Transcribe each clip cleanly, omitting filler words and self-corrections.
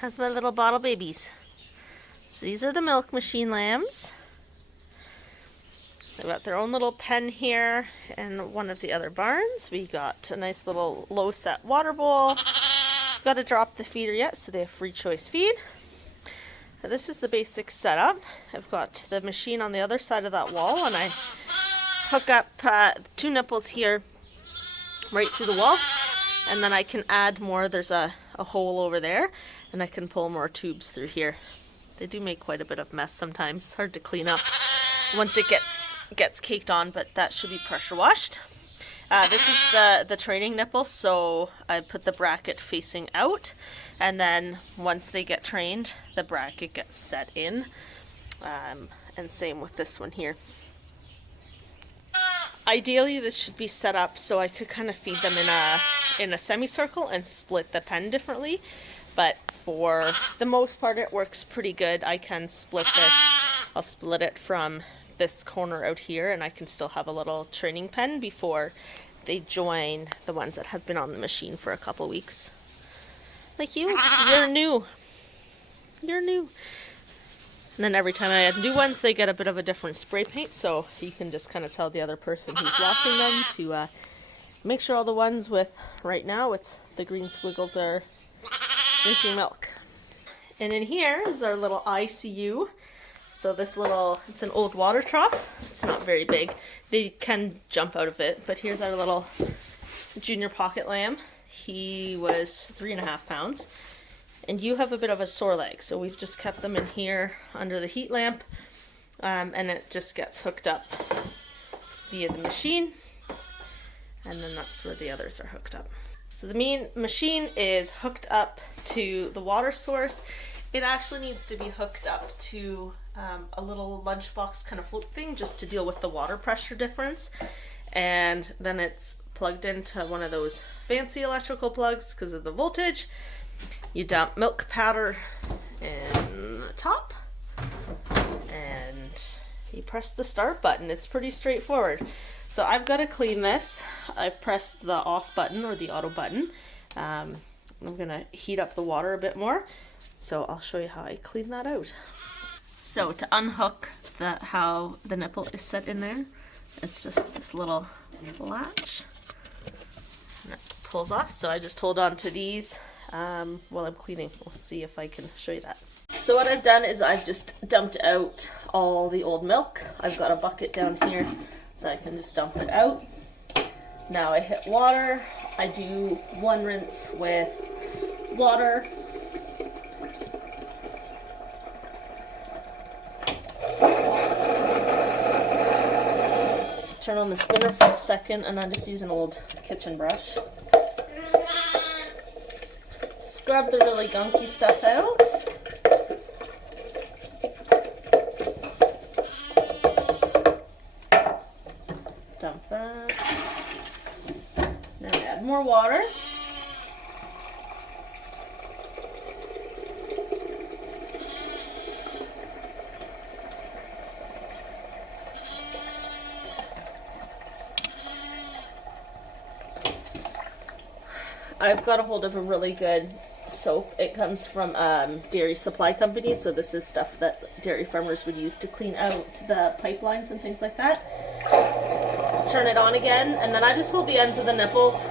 How's my little bottle babies? So these are the milk machine lambs. They've got their own little pen here in one of the other barns. We got a nice little low set water bowl. Got to drop the feeder yet, so they have free choice feed. Now this is the basic setup. I've got the machine on the other side of that wall, and I hook up 2 nipples here right through the wall, and then I can add more. There's a hole over there, and I can pull more tubes through here. They do make quite a bit of mess sometimes. It's hard to clean up once it gets caked on, but that should be pressure washed. This is the training nipple, so I put the bracket facing out, and then once they get trained, the bracket gets set in, and same with this one here. Ideally, this should be set up so I could kind of feed them in a semicircle and split the pen differently, but for the most part it works pretty good. I can split this. I'll split it from this corner out here, and I can still have a little training pen before they join the ones that have been on the machine for a couple weeks. Like you, you're new. You're new. And then every time I add new ones, they get a bit of a different spray paint, so you can just kind of tell the other person who's washing them to make sure all the ones with, right now, it's the green squiggles are drinking milk. And in here is our little ICU. So this little, it's an old water trough. It's not very big. They can jump out of it, but here's our little junior pocket lamb. He was 3.5 pounds. And you have a bit of a sore leg, so we've just kept them in here under the heat lamp, and it just gets hooked up via the machine, and then that's where the others are hooked up. So the main machine is hooked up to the water source. It actually needs to be hooked up to a little lunchbox kind of float thing just to deal with the water pressure difference, and then it's plugged into one of those fancy electrical plugs because of the voltage. You dump milk powder in the top, and you press the start button. It's pretty straightforward. So I've got to clean this. I've pressed the off button or the auto button. I'm going to heat up the water a bit more. So I'll show you how I clean that out. So to unhook how the nipple is set in there, it's just this little latch, and it pulls off. So I just hold on to these while I'm cleaning. We'll see if I can show you that. So what I've done is I've just dumped out all the old milk. I've got a bucket down here, so I can just dump it out. Now I hit water. I do 1 rinse with water. Turn on the spinner for a second, and I just use an old kitchen brush. Scrub the really gunky stuff out. Dump that. Now add more water. I've got a hold of a really good soap. It comes from dairy supply companies, so this is stuff that dairy farmers would use to clean out the pipelines and things like that. Turn it on again, and then I just hold the ends of the nipples,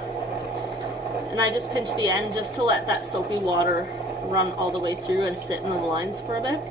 and I just pinch the end just to let that soapy water run all the way through and sit in the lines for a bit.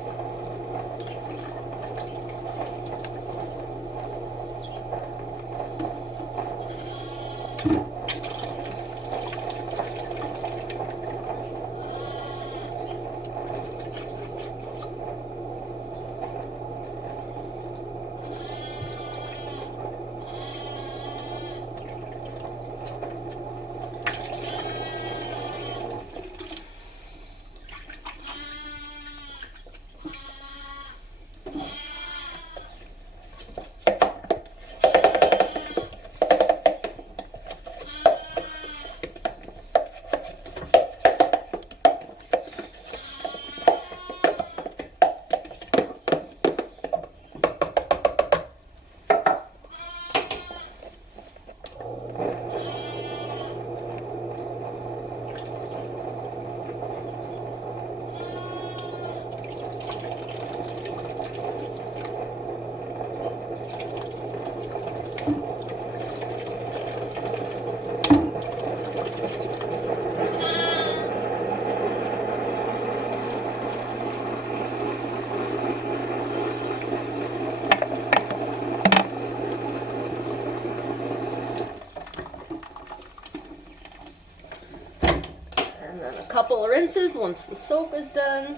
couple of rinses once the soap is done.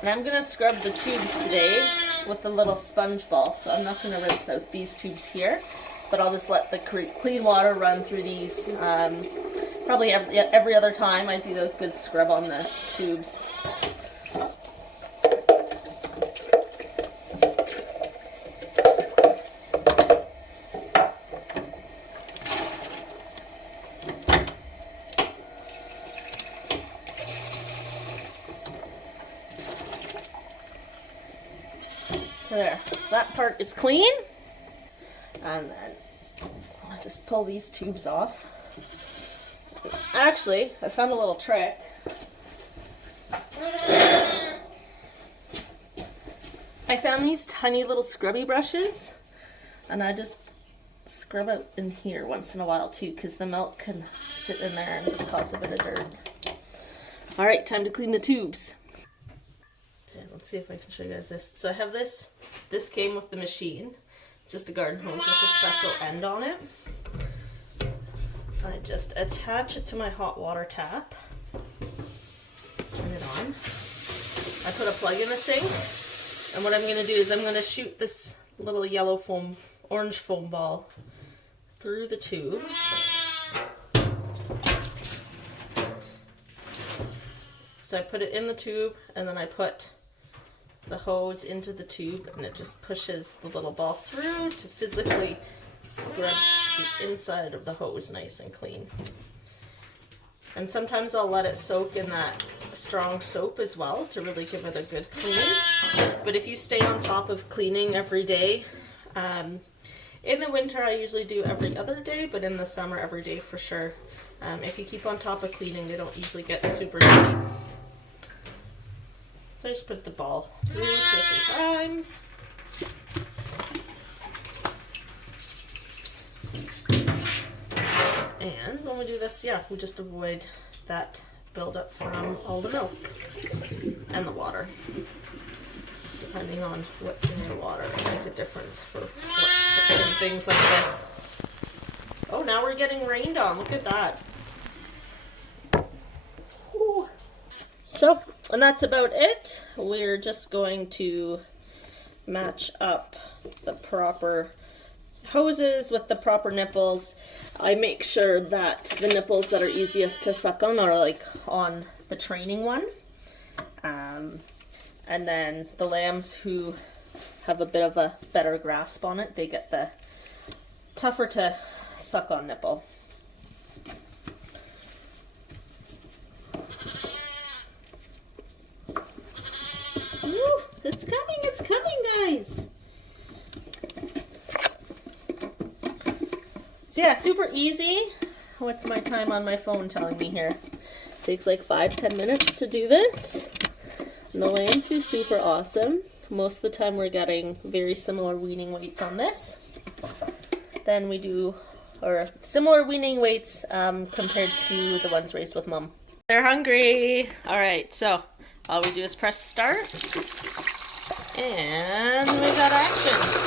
And I'm going to scrub the tubes today with the little sponge ball, so I'm not going to rinse out these tubes here, but I'll just let the clean water run through these. Probably every other time I do a good scrub on the tubes. So there, that part is clean. And then I'll just pull these tubes off. Actually, I found a little trick. I found these tiny little scrubby brushes, and I just scrub out in here once in a while too, because the milk can sit in there and just cause a bit of dirt. Alright, time to clean the tubes. Okay, let's see if I can show you guys this. So I have this. This came with the machine. It's just a garden hose with a special end on it. I just attach it to my hot water tap. Turn it on. I put a plug in the sink. And what I'm going to do is I'm going to shoot this little yellow foam, orange foam ball through the tube. So I put it in the tube, and then I put the hose into the tube, and it just pushes the little ball through to physically scrub the inside of the hose nice and clean. And sometimes I'll let it soak in that strong soap as well to really give it a good clean. But if you stay on top of cleaning every day, in the winter I usually do every other day, but in the summer every day for sure. If you keep on top of cleaning, they don't usually get super dirty. So I just put the ball through 2 or 3 times. And when we do this, yeah, we just avoid that buildup from all the milk and the water. Depending on what's in your water, it'll make a difference for what's in things like this. Oh, now we're getting rained on. Look at that. Whew. So, and that's about it. We're just going to match up the proper hoses with the proper nipples. I make sure that the nipples that are easiest to suck on are like on the training one. And then the lambs who have a bit of a better grasp on it, they get the tougher to suck on nipple. Ooh, it's coming, guys. So yeah, super easy. What's my time on my phone telling me here? Takes like 5-10 minutes to do this. And the lambs do super awesome. Most of the time we're getting very similar weaning weights on this. Then we do, or similar weaning weights compared to the ones raised with mom. They're hungry. All right, so all we do is press start. And we got action.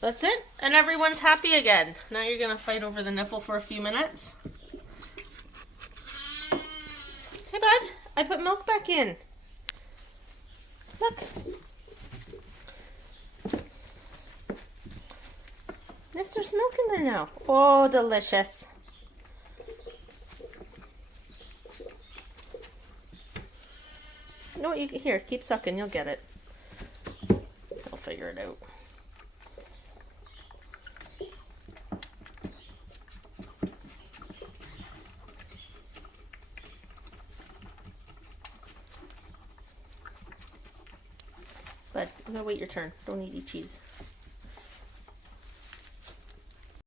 That's it, and everyone's happy again. Now you're gonna fight over the nipple for a few minutes. Hey bud, I put milk back in. Look. Yes, there's milk in there now. Oh, delicious. No, here, keep sucking, you'll get it. I'll figure it out. But I'm gonna wait your turn. Don't eat cheese.